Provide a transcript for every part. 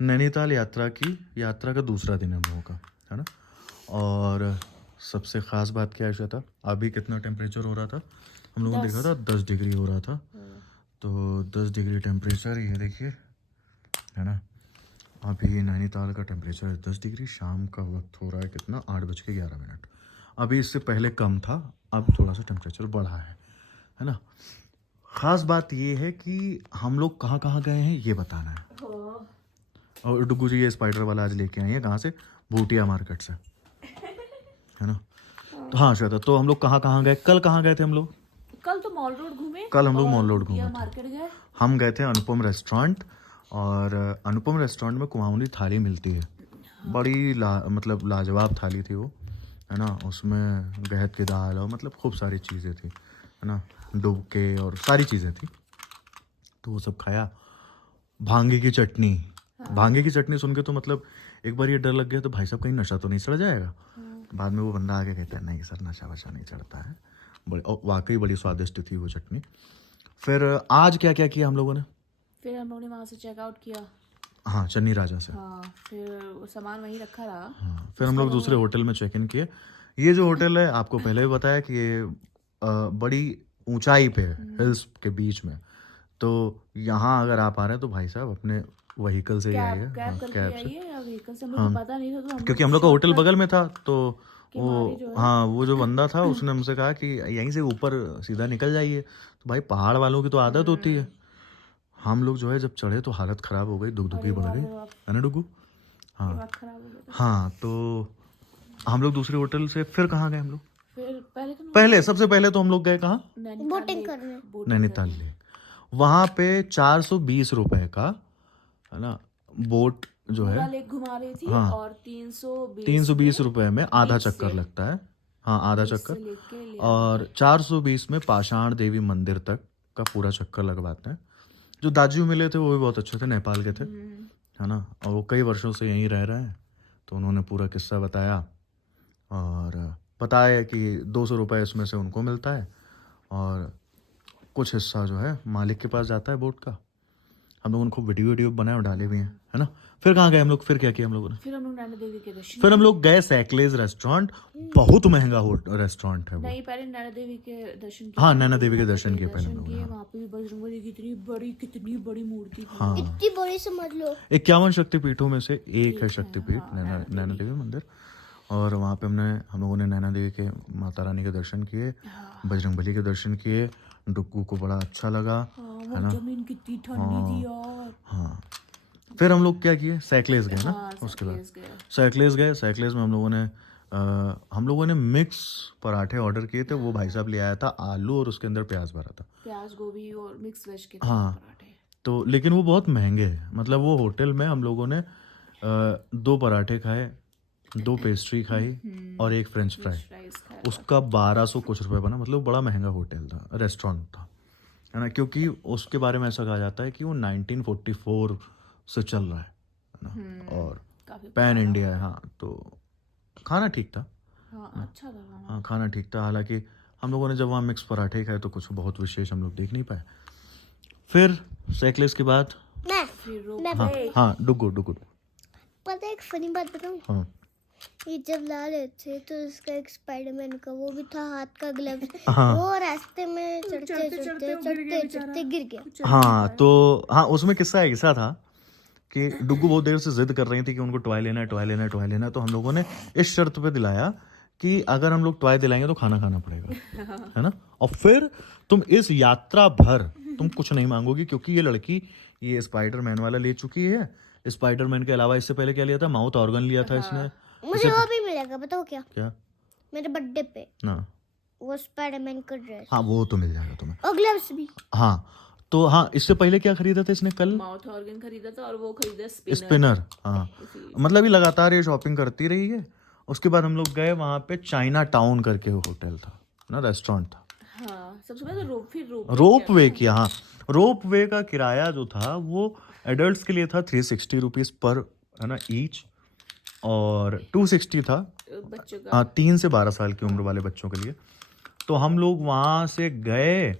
नैनीताल यात्रा का दूसरा दिन है हम लोगों का, है ना। और सबसे ख़ास बात क्या है था, अभी कितना टेम्परेचर हो रहा था हम लोगों ने देखा था, 10 डिग्री हो रहा था। तो 10 डिग्री टेम्परेचर, ये देखिए, है ना। अभी नैनीताल का टेम्परेचर है 10 डिग्री। शाम का वक्त हो रहा है कितना, 8:11। अभी इससे पहले कम था, अब थोड़ा सा टेम्परेचर बढ़ा है ना। ख़ास बात ये है कि हम लोग कहाँ कहाँ गए हैं ये बताना है। और डुगू जी ये स्पाइडर वाला आज लेके आए हैं, कहाँ से, भूटिया मार्केट से, है ना। तो हाँ श्वेता, तो हम लोग कहाँ कहाँ गए, कल कहाँ गए थे हम लोग? कल तो मॉल रोड घूमे। कल हम लोग और मॉल रोड भूटिया घूमे थे। मार्केट गए। हम गए थे अनुपम रेस्टोरेंट, और अनुपम रेस्टोरेंट में कुमाऊनी थाली मिलती है। बड़ी मतलब लाजवाब थाली थी वो, है ना। उसमें गहत की दाल और मतलब खूब सारी चीज़ें थी, है ना, डुबके और सारी चीज़ें थी। तो वो सब खाया। भांगे की चटनी, भांगे की चटनी सुन के तो मतलब एक बार ये डर लग गया तो भाई साहब कहीं नशा तो नहीं चढ़ जाएगा। बाद में वो बंदा आके कहता है नहीं सर, नशा वशा नहीं चढ़ता है। बड़ी, और वाकई बड़ी स्वादिष्ट थी वो चटनी। फिर आज क्या क्या किया हम लोगों ने? फिर हम लोगों ने वहाँ से चेकआउट किया। हाँ, चन्नी राजा से। हाँ, फिर वो सामान वहीं रखा रहा। हाँ, फिर हम लोग दूसरे होटल में चेक इन किए। ये जो होटल है आपको पहले भी बताया कि ये बड़ी ऊंचाई पे है, हिल्स के बीच में। तो यहाँ अगर आप आ रहे हैं तो भाई साहब अपने व्हीकल से ही आइए। कैब हाँ, करके कैब से, आइए या व्हीकल से, हम लोग हाँ, को पता नहीं था तो हम क्योंकि हम लोग का होटल बगल में था। तो मारे जो वो, है। हाँ, वो जो बंदा था उसने हमसे कहा कि यहीं से ऊपर सीधा निकल जाइए। तो भाई पहाड़ वालों की तो आदत होती है। हम लोग जो है जब चढ़े तो हालत ख़राब हो गई, दुखी बढ़ गई, है ना डुगू। हाँ बात खराब हो गया था। हाँ, तो हम लोग दूसरे होटल से फिर कहाँ गए हम लोग? फिर पहले सबसे पहले तो हम लोग गए कहाँ? बोटिंग करने। नैनीताल लेक। वहाँ पे 420 रुपए का, है ना, बोट जो है, पूरा लेक घुमा रही थी। हाँ, और 320 रुपए में आधा बीच चक्कर से लगता है। हाँ, आधा बीच चक्कर। से लेके ले और 420 में पाषाण देवी मंदिर तक का पूरा चक्कर लगवाते हैं। जो दाजू मिले थे वो भी बहुत अच्छे थे, नेपाल के थे, है ना। और वो कई वर्षों से यहीं रह रहे हैं। तो उन्होंने पूरा किस्सा बताया और बताया कि 200 रुपये इसमें से उनको मिलता है और कुछ हिस्सा जो है मालिक के पास जाता है बोट का। हम लोगों ने खूब वीडियो बनाए और डाले भी हैं, है ना। फिर कहाँ गए हम लोग, फिर क्या किया हम लोगों ने? फिर हम लोग नैना देवी के दर्शन फिर हम लोग गए सैकलेज रेस्टोरेंट, बहुत महंगा रेस्टोरेंट है वो। नहीं, पहले नैना देवी के दर्शन किए। हाँ, नैना देवी के दर्शन किए पहले हम लोगों ने। वहाँ पे भी बजरंगबली की कितनी बड़ी मूर्ति थी। हाँ, इतनी बड़ी समझ लो। 51 शक्तिपीठों में से एक है शक्तिपीठ नैना देवी मंदिर। और वहाँ पे हम लोगों ने नैना देवी के माता रानी के दर्शन किए, बजरंगबली के दर्शन किए। डुक्कू को बड़ा अच्छा लगा, है ना। जमीन कितनी ठंडी थी यार। हाँ, फिर हम लोग क्या किए, सैकलेज गए ना। उसके बाद सैकलेज में हम लोगों ने मिक्स पराठे ऑर्डर किए थे। वो भाई साहब ले आया था आलू और उसके अंदर प्याज भरा था, प्याज गोभी और मिक्स वेज के हाँ। पराठे। तो लेकिन वो बहुत महंगे हैं। मतलब वो होटल में हम लोगों ने 2 पराठे खाए, 2 पेस्ट्री खाई और 1 फ्रेंच फ्राई। उसका 1200 कुछ रुपए बना। मतलब बड़ा महंगा होटल था, रेस्टोरेंट था, है ना। क्योंकि उसके बारे में ऐसा कहा जाता है कि वो 1944 से चल रहा है ना, और पैन इंडिया है। हाँ, तो खाना ठीक था। हाँ, अच्छा था। हाँ, खाना ठीक था। हालांकि हम लोगों ने जब वहाँ मिक्स पराठे खाए तो कुछ बहुत विशेष हम लोग देख नहीं पाए। फिर सैकलेस के बाद हाँ हाँ, डुगू पता है एक फनी बात बताऊं? हाँ, ये जब ला रहे थे तो उसका एक स्पाइडरमैन का वो भी था, हाथ का ग्लव्स। हाँ। वो रास्ते में चढ़ते गिर गया। हाँ, तो हाँ, उसमें किस्सा था कि डुगू बहुत देर से जिद कर रही थी कि उनको टॉय लेना है। तो हम लोगों ने इस शर्त पे दिलाया कि अगर हम लोग टॉय दिलाएंगे तो खाना खाना पड़ेगा, है ना। और फिर तुम इस यात्रा भर तुम कुछ नहीं मांगोगी, क्योंकि ये लड़की ये स्पाइडरमैन वाला ले चुकी है। स्पाइडरमैन के अलावा इससे पहले क्या लिया था, माउथ ऑर्गन लिया था इसने। मुझे वो भी मिलेगा, बताओ क्या? क्या? मेरे बर्थडे पे ना, वो स्पाइडरमैन का ड्रेस। हाँ, वो तो मिल जाएगा तुम्हें, और ग्लव्स भी। हाँ। तो हाँ, इससे पहले क्या खरीदा था इसने? कल माउथ ऑर्गन खरीदा था और वो खरीदा स्पिनर। हाँ, मतलब ये लगातार ये शॉपिंग करती रही है। उसके बाद हम लोग गए वहाँ पे, चाइना टाउन करके होटल था ना, रेस्टोरेंट था। हाँ, सबसे पहले रोप वे किया। हाँ, रोप वे का किराया जो था वो एडल्ट्स के लिए था 360 रुपीज़ पर, है ना, ईच। और 260 था बच्चों का, 3 से 12 साल की उम्र वाले बच्चों के लिए। तो हम लोग वहाँ से गए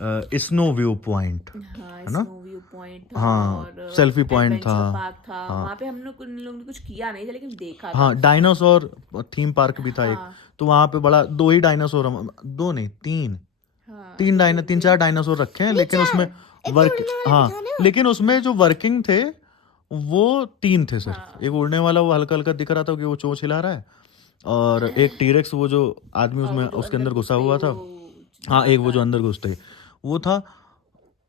स्नो व्यू पॉइंट, हाँ, है ना? स्नो व्यू पॉइंट था हाँ, और सेल्फी पॉइंट था। एडवेंचर पार्क था। वहाँ पे हम लोग ने कुछ किया नहीं था, लेकिन देखा था। हाँ, डायनासोर थीम पार्क भी था एक, हाँ। तो वहां पे बड़ा 2 ही डायनासोर, 2 नहीं 3 हाँ, 3 डायनासोर रखे हैं, लेकिन उसमें वर्क, हाँ, लेकिन उसमें जो वर्किंग थे वो 3 थे सिर्फ। हाँ। एक उड़ने वाला वो हल्का हल्का दिख रहा था कि वो चोंच हिला रहा है, और एक टीरेक्स वो जो आदमी और उसमें वो जो उसके अंदर घुसा घुसते हुआ था। वो हाँ, एक वो जो अंदर घुसते वो था।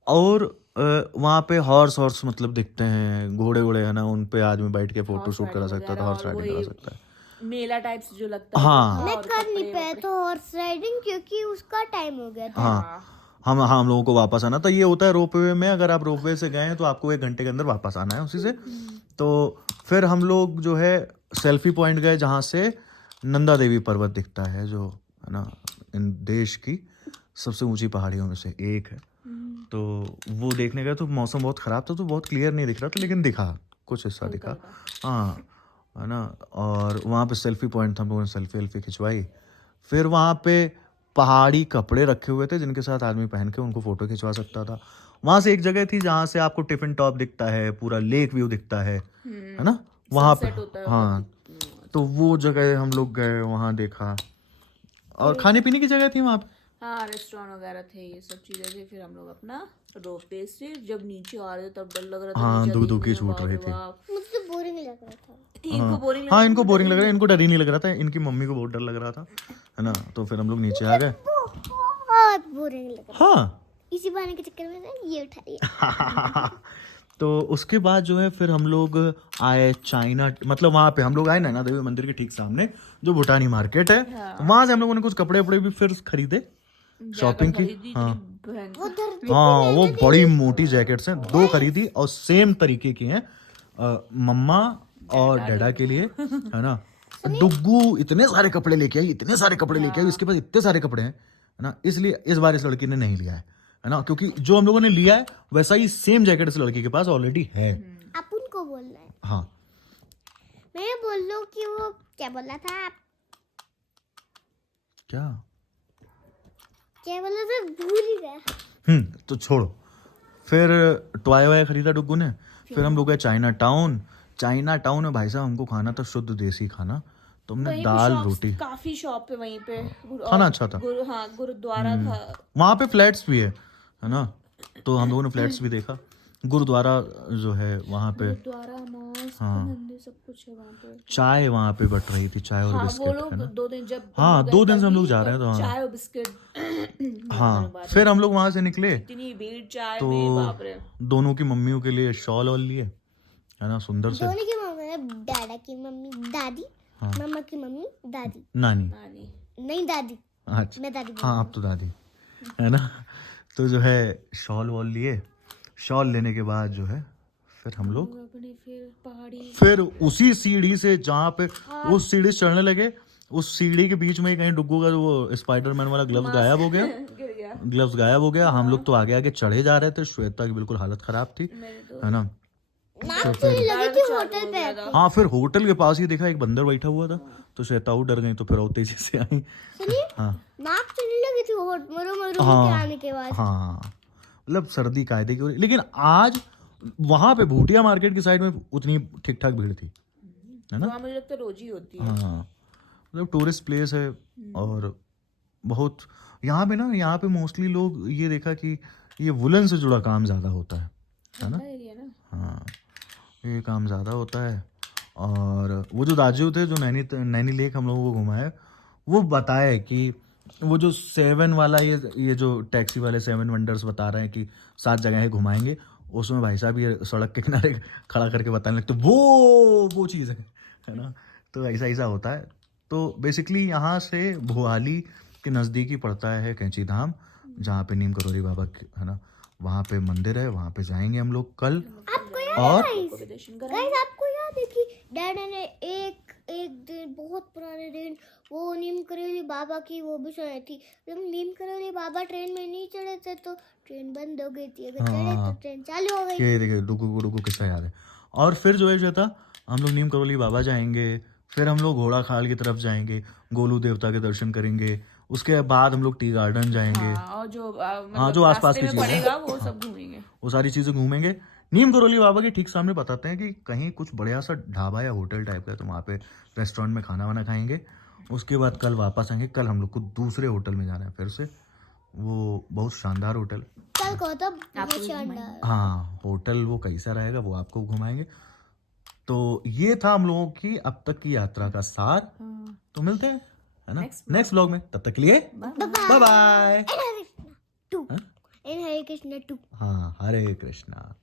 और वहाँ पे हॉर्स मतलब दिखते हैं, घोड़े वोड़े है ना, उन पे आदमी बैठ के फोटो हॉर्स शूट करा राइडिंग सकता था, वगैरह, हॉर्स और राइडिंग करा वही सकता है। मेला टाइप से जो लगता है हाँ। वो था, मैं और कर नहीं कपड़े पाया वपड़े। तो हॉर्स राइडिंग, क्योंकि उसका टाइम हो गया था। हाँ, हम लोगों को वापस आना था। ये होता है रोपवे में, अगर आप रोपवे से गए हैं तो आपको 1 घंटे के अंदर वापस आना है उसी से। तो फिर हम लोग जो है सेल्फी पॉइंट गए, जहाँ से नंदा देवी पर्वत दिखता है, जो है ना इन देश की सबसे ऊंची पहाड़ियों में से एक है। तो वो देखने गए, तो मौसम बहुत ख़राब था, तो बहुत क्लियर नहीं दिख रहा था, लेकिन दिखा, कुछ हिस्सा दिखा। हाँ, है ना। और वहाँ पे सेल्फी पॉइंट था, हम लोगों ने सेल्फी खिंचवाई। फिर वहाँ पे पहाड़ी कपड़े रखे हुए थे, जिनके साथ आदमी पहन के उनको फोटो खिंचवा सकता था। वहाँ से एक जगह थी जहाँ से आपको टिफिन टॉप दिखता है, पूरा लेक व्यू दिखता है ना वहाँ पे। सनसेट होता है हाँ, तो वो जगह हम लोग गए, वहाँ देखा। और खाने पीने की जगह थी वहाँ पे। हाँ, रेस्टोरेंट वगैरह थे, ये सब चीजें थी। फिर हम लोग अपना रोपवे से जब नीचे आ रहे थे तब डर लग रहा था। हाँ, नीचे धुक देखने की में, छूट बाप रही रे थी। बाप। मुझे तो बोरिंग लग रहा था। इनको बोरिंग लग हाँ, रहा इनको बोरिंग लग रहा है, इनको डर ही नहीं लग रहा था, इनकी मम्मी को बहुत डर लग रहा था, है ना। तो फिर हम लोग नीचे आ गए। बहुत बोरिंग लग रहा हाँ। था। इसी बहाने के चक्कर में से ये उठा लिया। तो उसके बाद जो है फिर हम लोग आए चाइना, मतलब वहाँ पे हम लोग आए नैना देवी मंदिर के ठीक सामने जो भूटानी मार्केट है। तो वहाँ से हम लोगों ने कुछ कपड़े वपड़े भी फिर खरीदे, शॉपिंग की। खरीदी हाँ, इतनी भयंकर। वो धरती हाँ, वो बड़ी मोटी जैकेट्स हैं, 2 खरीदी और सेम तरीके की हैं, मम्मा और डैडा के लिए, है ना। डुग्गू इतने सारे कपड़े लेके आई, इतने सारे कपड़े लेके आई, इसके पास इतने सारे कपड़े हैं, है ना। इसलिए इस बार इस लड़की ने नहीं लिया है ना, क्योंकि जो हम लोगों ने लिया है वैसा ही सेम जैकेट इस लड़की के पास ऑलरेडी है। आप उनको बोलना है, हाँ, मैं बोल लो कि वो क्या बोला था, क्या क्या बोला था, भूल ही गया। तो छोड़ो। फिर टॉय वाय खरीदा डुग्गू ने। फिर हम लोग गए चाइना टाउन में। भाई साहब, हमको खाना था शुद्ध देसी खाना, तो हमने वहीं पे दाल shops, रोटी, काफी शॉप है वहीं पे। खाना अच्छा था। हाँ, गुरुद्वारा था। वहाँ पे फ्लैट्स भी है ना। तो हम लोगों ने फ्लैट्स भी देखा। गुरुद्वारा जो है वहाँ पे, गुरुद्वारा, मॉस्क, हाँ, मंदिर, सब कुछ है वहाँ पे। चाय वहाँ पे बट रही थी, चाय और हाँ, वो बिस्किट, लोग है ना। 2 दिन जब हाँ, गए 2 दिन से हम तभी लोग जा रहे हैं, तो हाँ। चाय और बिस्किट। हाँ, फिर हम लोग वहाँ से निकले, इतनी भीड़ चाय तो में, बाप रे। दोनों की मम्मियों के लिए शॉल और लिए, है ना, सुंदर से। दोनों की मम्मी, डैडा की मम्मी दादी, हाँ। मम्मा की मम्मी दादी, नानी। नानी। नहीं दादी, अच्छा, मैं दादी हाँ, अब तो दादी, है ना। तो जो है शॉल वॉल लिए, शॉल लेने के बाद जो है फिर हम लोग अपनी फिर पहाड़ी। फिर उसी सीढ़ी से जहाँ पे उस सीढ़ी से चढ़ने लगे, उस सीढ़ी के बीच में ही कहीं डुग्गू का वो स्पाइडरमैन वाला ग्लव्स गायब हो गया। गिर गया। ग्लव्स गायब हो गया। हम लोग तो आगे आगे चढ़े जा रहे थे, श्वेता की बिल्कुल हालत खराब थी, मेरे तो है ना। नाक चलने लगी थी होटल पे आके। हाँ, फिर होटल के पास ही देखा एक बंदर बैठा हुआ था, तो श्वेता वो डर गई, तो फिर और तेजी से आई। सुनिए, हाँ, नाक चलने लगी थी मरो हाँ, के आने के बाद। हाँ, मतलब सर्दी कायदे की हो रही। लेकिन आज वहां पे भूटिया मार्केट की साइड में उतनी ठीक ठाक भीड़ थी, है ना। वहाँ मुझे लगता है रोज ही होती है। हाँ, मतलब टूरिस्ट प्लेस है, और बहुत यहाँ पे मोस्टली लोग ये देखा कि ये वुलन से जुड़ा काम ज़्यादा होता है ना। ठंडा एरिया ना। हाँ, ये काम ज़्यादा होता है। और वो जो दाजू थे जो नैनी लेक हम लोगों को घुमाए, वो बताए कि वो जो 7 वाला ये जो टैक्सी वाले 7 वंडर्स बता रहे हैं कि 7 जगह घुमाएंगे, उसमें भाई साहब ये सड़क के किनारे खड़ा करके बताने लगते वो चीज़ है ना। तो ऐसा होता है। तो बेसिकली यहाँ से भोआली के नज़दीक ही पड़ता है कैंची धाम, जहाँ पे नीम करोली बाबा है ना, वहाँ पे मंदिर है, वहाँ पे जाएंगे हम लोग कल। और गाइस, आपको याद है कि डैडा ने एक दिन, बहुत पुराने दिन, वो नीम करोली बाबा की वो भी सुनाई थी। जब नीम करोली बाबा ट्रेन में नहीं चढ़े थे तो ट्रेन बंद हो गई थी, अगर चढ़े तो ट्रेन चालू हो गई। ये देखिए डुगू किस्सा याद है। और फिर जो था हम लोग नीम करोली बाबा जाएंगे, फिर हम लोग घोड़ा खाल की तरफ जाएंगे, गोलू देवता के दर्शन करेंगे, उसके बाद हम लोग टी गार्डन जाएंगे। हाँ, और जो हाँ, जो आसपास रास्ते की में चीजें हैं। पड़ेगा वो सब घूमेंगे। वो सारी चीजें घूमेंगे। नीम करोली बाबा के ठीक सामने बताते हैं कि कहीं कुछ बढ़िया सा ढाबा या होटल टाइप का है, तो वहाँ पे रेस्टोरेंट में खाना वाना खाएंगे। उसके बाद कल वापस आएंगे। कल हम लोग को दूसरे होटल में जाना है फिर से, वो बहुत शानदार होटल। कल को तो बहुत शानदार। हाँ, होटल वो कैसा रहेगा वो आपको घुमाएंगे। तो ये था हम लोगों की अब तक की यात्रा का सार। तो मिलते हैं, है ना, नेक्स्ट व्लॉग में। तब तक के लिए बाय बाय। एंड हरे कृष्णा 2 हाँ? एंड हरे कृष्णा 2। हाँ, हरे कृष्णा।